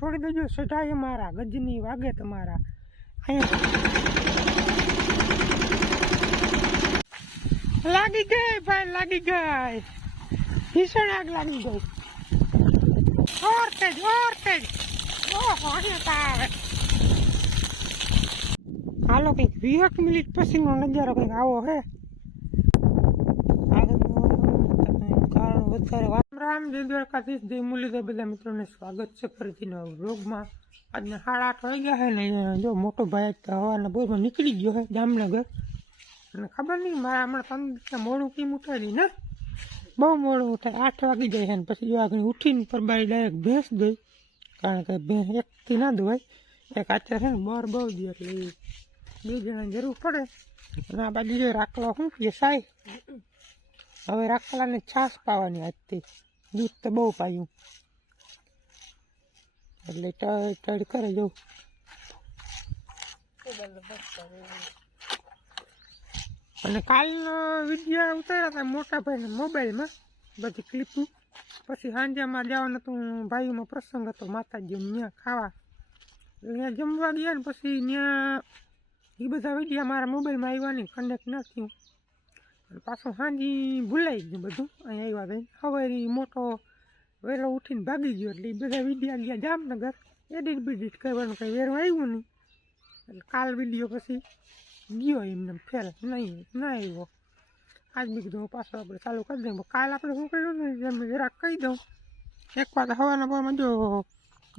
છોડી દેજો સઢાઈ મારા, ગજની વાગે તમારા લાગી ગઈ ભાઈ, લાગી ગઈ. ભીષણ આગ લાગી ગઈ. ઓર તેજ ઓર હાલો કંઈક વીસ મિનિટ પછીનો નજારો કંઈક આવો હે. કારણ વધારે રામ જય દ્વારકાધીશ જય મુરલીધર બધા મિત્રોને સ્વાગત છે ફરીથી નવા બ્લોગમાં આજને સાડા આઠ વાગ્યા છે ને જો મોટો ભાઈ તો હવાના બોરમાં નીકળી ગયો છે જામનગર. અને ખબર નહીં, મારા હમણાં પંદર મોડું કેમ ઉઠાડી ને? બહુ મોડું ઉઠાય. આઠ વાગી જાય છે પછી જો આગળ ઉઠીને પરબારી ડાયરેક્ટ ભેંસ દઈ. કારણ કે ભેંસ એકથી ના ધોવાય. એક આચાર છે ને બોર બહુ દે એટલે બે જણાની જરૂર પડે. અને આ બાજુ જો રાખલો શું કે સાય હવે રાખલાને છાશ પાવાની આજથી. દૂધ તો બહુ પાયું. એટલે ટળ ટળ કરે જવું અને કાલનો વીડિયો ઉતાર્યા હતા મોટા ભાઈને મોબાઈલમાં, બધી ક્લિપો પછી સાંજે અમારે જવાનું હતું ભાઈનો પ્રસંગ હતો, માતાજી ત્યાં ખાવા. ત્યાં જમવા ગયા ને પછી ત્યાં એ બધા વીડિયો મારા મોબાઈલમાં આવ્યા નહીં કનેક્ટ ના થયું. અને પાછું સાંજી ભૂલાઈ ગયું બધું. અહીંયા આવ્યા ભાઈ હવે મોટો વહેલો ઉઠીને ભાગી ગયો એટલે એ બધા વિડીયા ગયા જામનગર. એડિટ બિડિટ કરવાનું કંઈ વેરું આવ્યું નહીં. એટલે કાલ વીડિયો પછી ગયો એમને ફેલ. નહીં, ના આવ્યો. આજ બી કીધું પાછો આપણે ચાલુ કરી દઈએ કાલ આપણે શું કર્યું ને એમને જરાક કહી દઉં. એક વાર હવાના પણ જો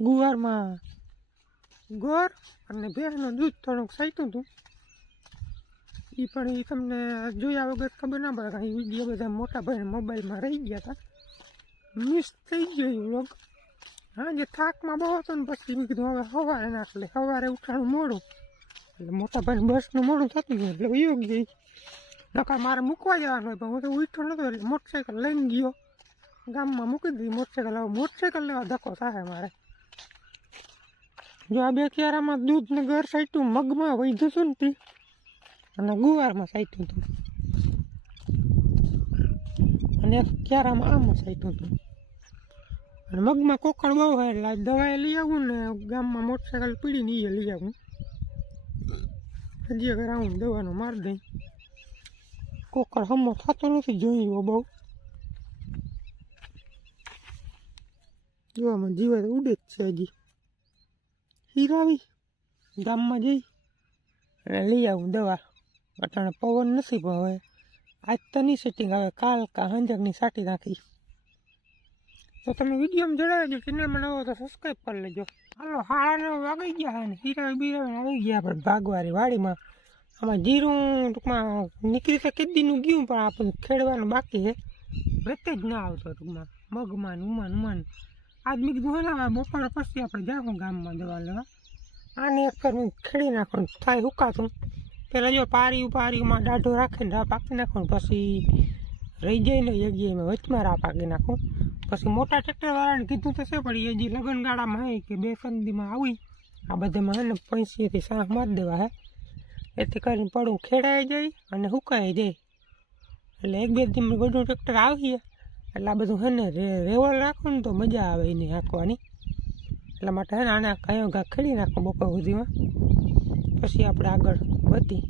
ગુવારમાં ગોર અને ભેંસનું દૂધ થોડુંક સાચું હતું. એ પણ એ તમને જોયા વગર ખબર ના પડે કારણ વીડિયો બધા મોટા ભાઈ મોબાઈલમાં રહી ગયા હતા મિસ થઈ ગયો એ હા, જે થાકમાં બહુ હતો ને પછી મેં કીધું હવે સવારે નાખ લે સવારે ઉઠાણું મોડું. એટલે મોટા ભાઈ બસનું મોડું થતું ગયું, એટલે વયો ગઈ. નકા મારે મૂકવા જવાનું હોય, પણ હું તો ઉઠ્યો નતો, એટલે મોટરસાઇકલ લઈને ગયો. ગામમાં મૂકી દીધી મોટરસાઇકલ હવે મોટરસાઇકલ લેવા ધક્કો થાય મારે. જો આ બે ક્યારામાં દૂધ ને ઘર સાઈટું મગમાં વૈધું હતું ને અને ગુવારમાં સાઈટું હતું. અને ક્યારામાં આમાં સાઈટું હતું. અને મગમાં કોકણ બહુ હોય એટલે દવાએ લઈ આવું ને ગામમાં મોટરસાયકલ પીડીને એ લઈ આવું. હજી અગર આવું દવાનો માર દઈ કોકર હમો થતો નથી, જોયું બહુ. જોવામાં જીવે ઉડે જ છે હજી. હીરાવી ગામમાં જઈ. અને લઈ આવું દવા. અટાણે પવન નથી પણ આજ તો નહીં સેટિંગ આવે, કાલ કા હંજકની સાટી નાખી. તો તમે વિડીયોમાં જોડાવજો ચેનલમાં નવો તો સબસ્ક્રાઈબ કરી લેજો. હાલો, હાડા નવ વાગી ગયા અને હીરા બીરા આવી ગયા આપણે ભાગવારી વાડીમાં. આમાં જીરું ટૂંકમાં નીકળી તો કેદીનું ગયું, પણ આપણને ખેડવાનું બાકી છે. વેતે જ ના આવતો ટૂંકમાં. મગમાં ને ઉમાન ઉમાન આજ મેં કીધું હલાવા બપોર પછી આપણે જાઉં ગામમાં દવા લેવા. આને એક ફેર હું ખેડી નાખવાનું થાય હુકાતું. પહેલાં જો પારી પારીમાં દાઢો રાખીને રા પાકી નાખું પછી રહી જાય ને જગ્યાએ વચમાં રા પાકી નાખું. પછી મોટા ટ્રેક્ટરવાળાને કીધું તો છે, પણ એ જે લગ્ન ગાળામાં હે કે બે સંદીમાં આવી. આ બધામાં હે ને પૈસીથી સાહ મારી દેવા હે. એથી કરીને પડું ખેડાઈ જાય અને સુકાઈ જાય. એટલે એક બે દી બધું ટ્રેક્ટર આવીએ. એટલે આ બધું હે ને રેવલ રાખો ને તો મજા આવે એની હાંકવાની. એટલા માટે હે ને આને કયો ઘા ખેડી નાખો બપોર સુધીમાં. પછી આપણે આગળ વધી.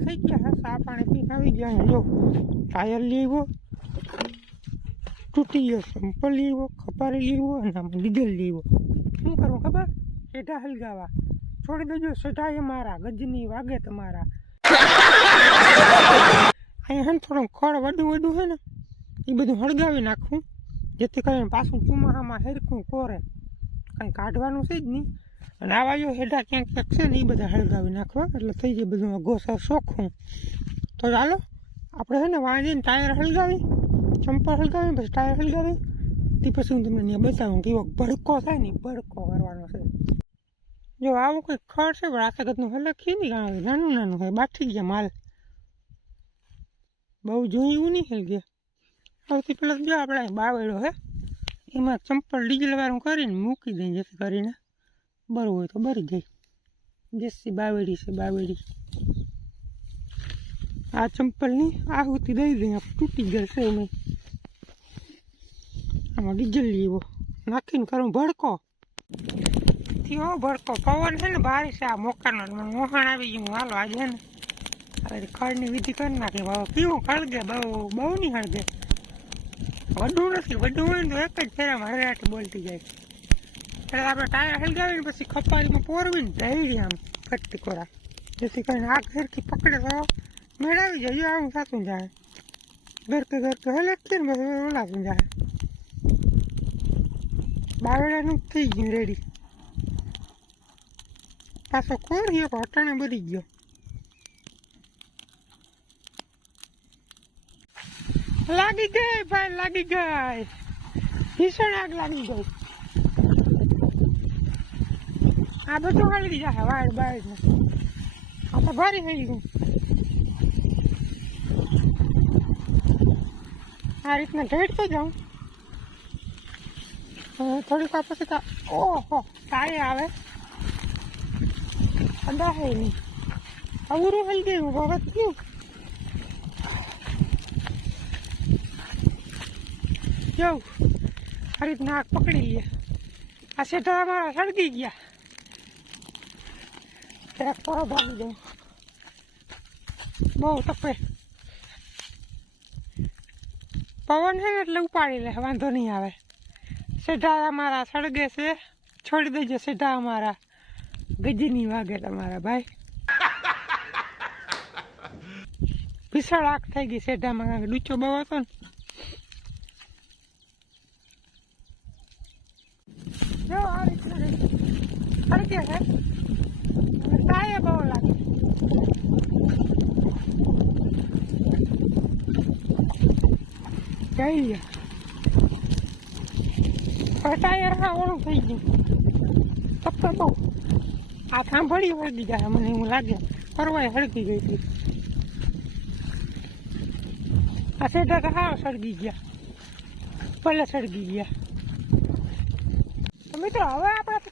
થઈ ગયા સા પાણી પી આવી ગયા જો, ટાયર લેવો, તૂટી ગયો સંપલ લેવો, ખપારી લેવો અને લીધેલ લેવો. શું કરવું ખબર? સેઠા હલગાવા. છોડી દેજો એ મારા, ગજની વાગે તમારા. અહીંયા હે ને થોડું ખડ વડું વડું છે ને, એ બધું હળગાવી નાખું. જેથી કરીને પાછું ચુમાહામાં હેરખું કોરે. કંઈ કાઢવાનું છે જ નહીં. અને આવા જો હેઠા ક્યાંક ક્યાંક છે ને, એ બધા હળગાવી નાખવા, એટલે થઈ જાય બધું ગોસર શોખું તો ચાલો, આપણે છે ને વાંચીને ટાયર હળગાવી ચંપલ હળગાવી, પછી ટાયર હળગાવી. તે પછી હું તમને ત્યાં બતાવું કેવો ભડકો થાય ને ભડકો કરવાનો છે. જો આવું કંઈક ખડ છે, પણ આખા ગતનું હલખી નહીં કારણ નાનું નાનું હોય, બાઠી ગયા માલ. બહુ જોયું એવું નહીં હેલ ગયા સૌથી પહેલાં જો આપણે અહીં બાવેડો હે, એમાં ચંપલ ડીજલવાળું કરીને મૂકી દઈએ જેથી કરીને બરવું હોય તો બરી જાય. જેસી બાવેડી છે બાવેડી આ ચંપલની આહુતિ દઈ દઈએ તૂટી ગયેલ છે એમાં આમાં ડીઝલ લેવો નાખીને કરું ભડકો. થયો ભડકો પવન છે ને બારીશ છે આ મોકાનો મને મોહણ આવી ગયું, હાલો આજે ને, હવે ખડની વિધિ કરી નાખી બાબા કેવું ખળગે, બહુ બહુ નહીં ખળગે. વડું નથી, વડું હોય તો એક જ ફેરામાં હરેરાટી બોલતી જાય. એટલે આપણે ટાયર હલગાવીને પછી ખપારીમાં પોરવીને જઈ આમ ફરતી કોરા જેથી કરીને આ ઘરથી પકડે તો મેળાવી જાય આવું સાચું જાય. ઘર કે ઘર કે હલે ઓલા ઓલાતું જાય. બાવેડાનું થઈ ગયું રેડી પાછો કોણ એક હટાણે બરી ગયો. લાગી ગઈ ભાઈ, લાગી ગઈ. ભીષણ આગ લાગી ગઈ. આ બધું હળી જાય વાળ બાળ આ તો ભારી હળી ગયું. આ રીતના ઢેડતો જાઉં. થોડીક વાર પછી ઓહો તાળે આવે. અવરું હલી ગયું ભગત ગયું જવું આ રીતના આગ પકડી લઈએ આ સેઠા અમારા સળગી ગયા થોડો ભાગી દઉં બહુ તપે પવન છે ને એટલે ઉપાડી લે, વાંધો નહીં આવે। સેઠા અમારા સળગે છે, છોડી દેજો સેઠા અમારા। ગજની વાગે તમારા ભાઈ. વિશાળ આગ થઈ ગઈ શેઢામાં કારણ કે ડૂચો બહુ હતો ને. જો, આ રીતના છે તાએ બહુ લાગે. કઈ હવે હા ઓળું થઈ ગયું. તપતો બહુ આ સાંભળી વળગી જાય મને એવું લાગે. ફરવાય હળગી ગઈ હતી. આ સેટા હાવ સળગી ગયા. ભલે સળગી ગયા. મિત્રો, હવે આપણે તો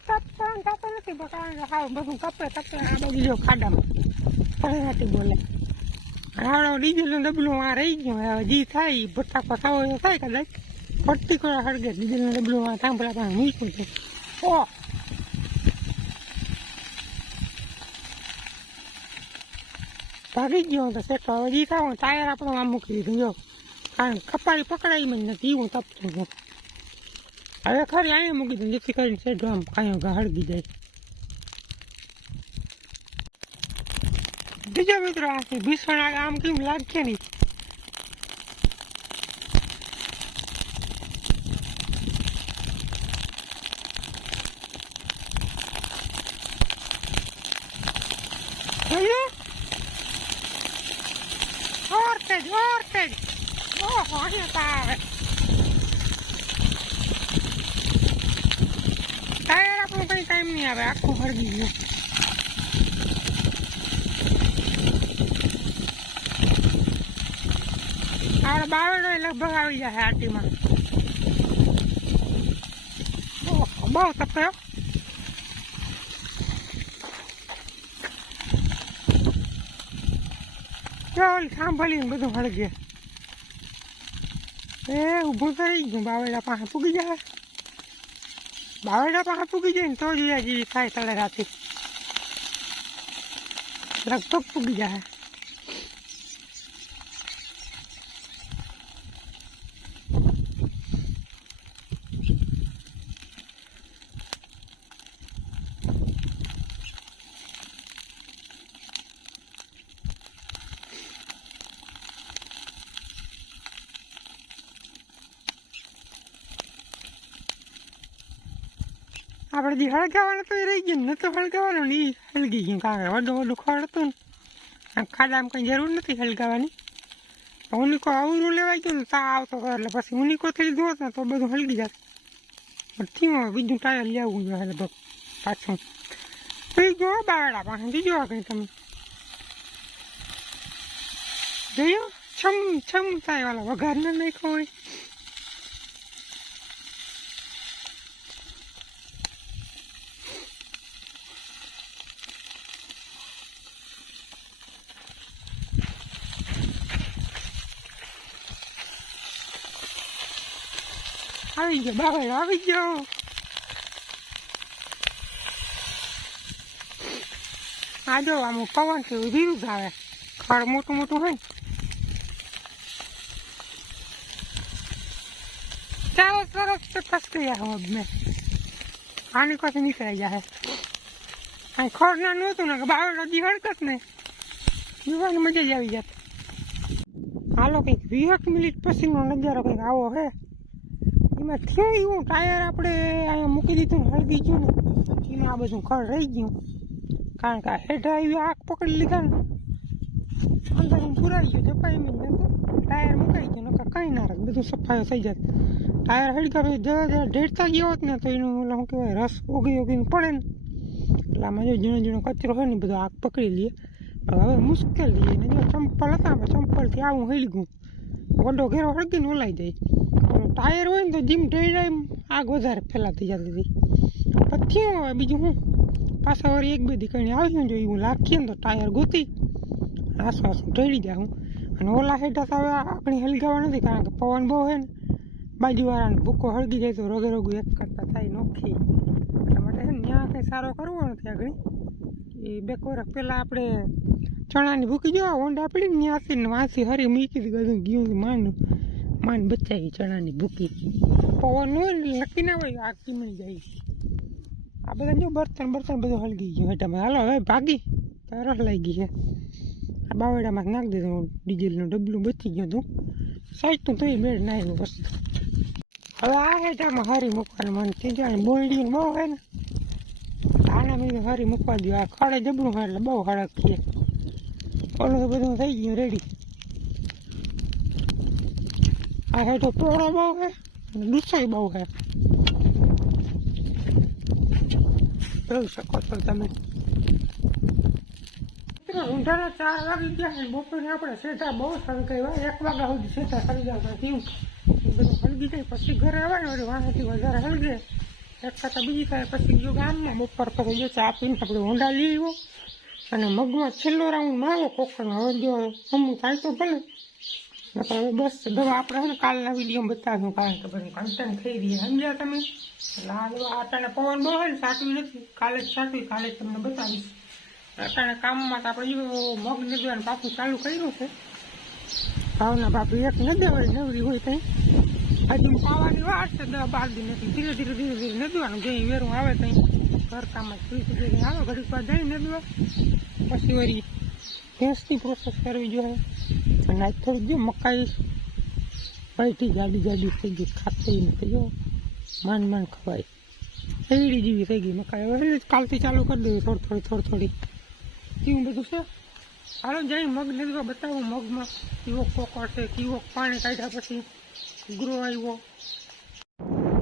કાપે નથી કારણ હાવ બધું તપે તપે આ બાજુ જો ખાડામાં. પરિણાતી બોલે. હાવડો ડીઝલનું ડબલું આ રહી ગયું, હવે જી થાય એ ભટ્ટાકો થવો થાય કદાચ. ફરતી કોઈ હળગે ડીઝલનું ડબલું આ સાંભળા પણ મૂક્યું છે ઓ ભાગી ગયો તો શેઠો હવે જી હું ટાયર આપણો આમ મૂકી દીધું જો કારણ કપાળી પકડાઈ મને નથી હું તપતું છું હવે ખરી અહીંયા મૂકી દઉં જેથી કરીને છે આમ કાંઈ હળગી જાય બીજો મિત્રો આ ભીષણ આમ કેમ લાગશે નહીં જોયું ઓરતે જ ઓરતે જ ઓહો અહીંયા તો આવે ટાયર નહીં આવે, આખું હળગી ગયું. આપણે બાવડો લગભગ આવી જશે આટીમાં બહુ તપ્યો ચાલ સાંભળીને બધું હળગે. એ, ઊભું થઈ ગયું બાવડા પાસે પૂગી જાય બાવડા પાસે પૂગી જાય ને તો જ જેવી થાય તળેરાથી લગભગ પૂગી જાય. આપણે જે હળગાવાનું તો એ રહી ગયું ને તો હળગાવાનું ને એ હળગી ગયું કારણ કે વધુ ખડ હતું ને ખાડામાં કંઈ જરૂર નથી હળગાવાની ઉનિકો અવરું લેવાઈ ગયું ને તા આવતો હતો એટલે પછી ઉનિકોથી લીધું હોત ને તો બધું હળગી જાય પણ થયું બીજું ટાયર લેવું જોઈએ લગભગ પાછું બીજો બાવડા પાસે બીજો કંઈ તમે જોયું છમ છમ થાય વાલા વઘાર નહીં નાખ્યો હોય આવી ગયો બાવળ આવી ગયો આ આમ પવનથી જ આવે ખડ મોટું મોટું હોય ચાલો સરસ તો ફસકી હું મેં આની પાસે નીકળી જાય અહીં ખડ ના નહોતું ને કે બાવળ હજી હડકત ને જોવાની મજા જ આવી જાત હાલો કંઈક વીસ મિનિટ પછીનો નજારો કંઈક આવો હે એમાં થયું હું ટાયર આપણે અહીંયા મૂકી દીધું ને હળગી ગયું ને એમાં આ બધું ખડ રહી ગયું. કારણ કે હેઠા આવી આગ પકડી લીધા ને. અંદર હું પુરાઈ ગયો જપાઈ મેં નતું ટાયર મુકાઈ ગયું, નકર કંઈ ના રાખ બધું સફાયો થઈ જાય. ટાયર હળગા પછી જરા જરા ઢેડતા ગયો હોત ને, તો એનું એટલે શું કહેવાય, રસ ઓગી ઓગીને પડે ને. એટલે આમાં જો ઝીણો ઝીણો કચરો હોય ને બધો આગ પકડી લઈએ. હવે મુશ્કેલ લઈએ ને જો ચંપલ હતા ચંપલથી આવું હળગું વડો ઘેરો હળગીને ઓલાઈ જાય. ટાયર હોય ને તો જીમ ઢેડાય એમ. આગ વધારે ફેલાતી જતી હતી. પછી હવે બીજું શું? પાછા વળી એક બે દીકરી આવ્યું જો એવું લાખીએ ને તો ટાયર ગોતી. આસુ આસુ ઢળી જાય હું. અને ઓલા હેઠા હવે આપણી હલગાવા નથી કારણ કે પવન બહુ હોય ને. બાજુવાળાને ભૂકો હળગી જાય તો રોગે રોગું એક કરતા થાય નોખી. એટલા માટે છે ને ત્યાં કંઈ સારો કરવો નથી આગળ એ બે કોરક પહેલાં આપણે ચણાની ભૂકી જો ઊંડા પડી ને ત્યાંથી વાંસી હરી મૂકી દીધું ગયું માંડ માંડ બચાવી ચણાની ભૂકી. પવન હોય ને નક્કી ના હોય આગ ચીમણી જાય આ બધા જો બર્તન બર્તન બધું હળગી ગયું હેઠામાં હાલો હવે ભાગી. તરસ લાગી છે. આ બાવડામાં નાખી દીધું ડીઝલનું ડબલું બચી ગયું હતું સાઈડનું તો એ મેળ ના આવ્યું વસ્તુ. હવે આ હેઠામાં હારી મૂકવાનું મન થઈ જાય બોલડી બહુ હોય ને. આના મેં હારી મૂકવા દો આ ખડે જબરું હોય એટલે બહુ હળકીએ ઓલું તો બધું થઈ ગયું રેડી આ હેઠો પોળો બહુ છે અને ડૂસાઈ બહુ છે. જોઈ શકો છો તમે. ઊંધાના ચાર વાગી ગયા છે. બપોરે આપણે સેઠા બહુ સળગાવ્યા એક વાગ્યા સુધી સેઠા સળગાવતા થયું. બધું હળગી જાય, પછી ઘરે આવે ને, વળી વાંથી વધારે હળગે. એક કરતાં બીજી થાય પછી જો ગામમાં, બપોર પછી જો ચા પીને આપણે ઊંડા લઈ આવ્યો. અને મગમાં છેલ્લો રાઉન્ડ મારો કોકરનો હવે જો અમુક થાય તો ભલે. હવે બસ દવા આપણે કાલના વીડિયો બતાવ્યું કારણ કે બધું કન્ટેન્ટ થઈ રહી સમજ્યા તમે? આ આટાને પવન બહુ હોય ને સાચવી નથી. કાલે જ સાચવી કાલે જ તમને બતાવીશ. અત્યારે કામમાં તો આપણે એવું મગ નદવાનું પાછું ચાલુ કર્યું છે. ભાવના બાપુ એક નદે હોય નવરી હોય ત્યાં હજુ પાવાની વાત છે દવા બાર દી નથી ધીરે ધીરે ધીરે ધીરે નદવાનું જે વેરું આવે ત્યાં. ઘર કામમાં ત્રીસ સુધી આવે, ઘડીક વાર જાય નદવા પછી વળી ભેંસની પ્રોસેસ કરવી જોઈએ. અને આજ થોડીક જો મકાઈ પૈટી જાડી જાડી થઈ ગઈ, ખાતરી નથી જો માન માન ખવાય. એડી જેવી થઈ ગઈ મકાઈ. હવે કાલથી ચાલુ કરી દેવી, થોડી થોડી થોડી થોડી. કેવું બધું છે? હાલો જઈ મગ નદવા બતાવું મગમાં. કેવો કોકો છે કેવો પાણી કાઢ્યા પછી ગ્રો આવ્યો.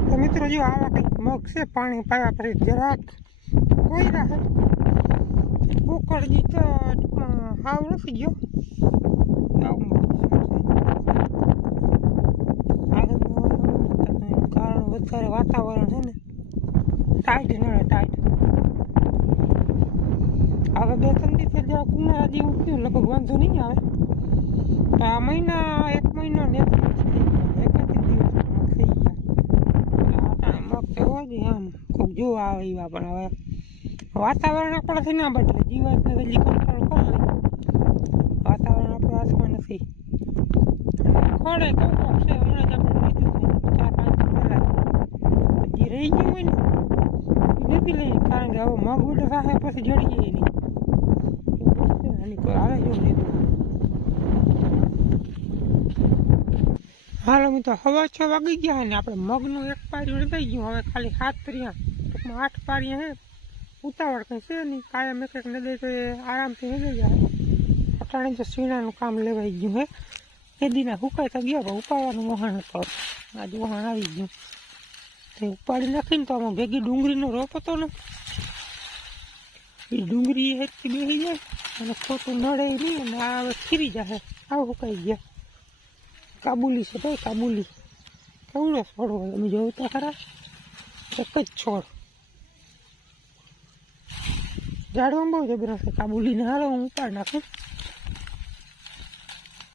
તો મિત્રો, જો આવા કંઈક મગ છે, પાણી પાયા પછી જરાક કોઈ રાખે ઉકળજી તો હાવ નથી ગયો વધારે વાતાવરણ છે ને ટાઈટ નડે ટાઈટ હવે બે ત્રણ દિવસે જરાક ઉનાળા જેવું થયું લગભગ વાંધો નહીં આવે તો આ મહિના એક મહિનો ને એક જ દિવસ થઈ ગયા મગ તો હોય આમ કોઈક જોવા આવે એવા પણ હવે વાતાવરણ આપણાથી ના બદલે જીવાતને હજી કંટ્રોલ કરી લે વાતાવરણ આપણું હાથમાં નથી. કોણે કહું કોક છે, હમણાં જ આપણે લીધું હતું, ચાર પાંચ પહેલા હજી રહી ગયું હોય ને નથી લઈ કારણ કે હવે મગ ઉડે સાથે પછી જડી જાય નહીં આની કોઈ હાલે હાલો મિત્રો હવા છ વાગી ગયા ને આપણે મગનું એક પાડ્યું રદાઈ ગયું. હવે ખાલી સાત રહ્યા ટૂંકમાં આઠ પાડ્યા હે ઉતાવળ કંઈ છે નહીં. કાયમ એક એક નદી તો આરામથી નદી જાય. અટાણે તો સીણાનું કામ લેવાઈ ગયું હે. એ દીના હુકાઈ તો ગયો ઉપાડવાનું વહાણ હતો આજે વહાણ આવી ગયું. તે ઉપાડી નાખીને તો આમાં ભેગી ડુંગળીનો રોપ હતો ને. એ ડુંગળી હેઠી બેસી જાય અને ખોટું નડે નહીં અને આ હવે ખીરી જાય આવું હુકાઈ ગયા. કાબુલી છે ભાઈ કાબુલી. કેવડો છોડ હોય? અમે જોયું ખરા? એક જ છોડ. ઝાડવામાં બહુ જબરદસ્ત છે. કાબુલીને હારો હું ઉપાડ નાખું.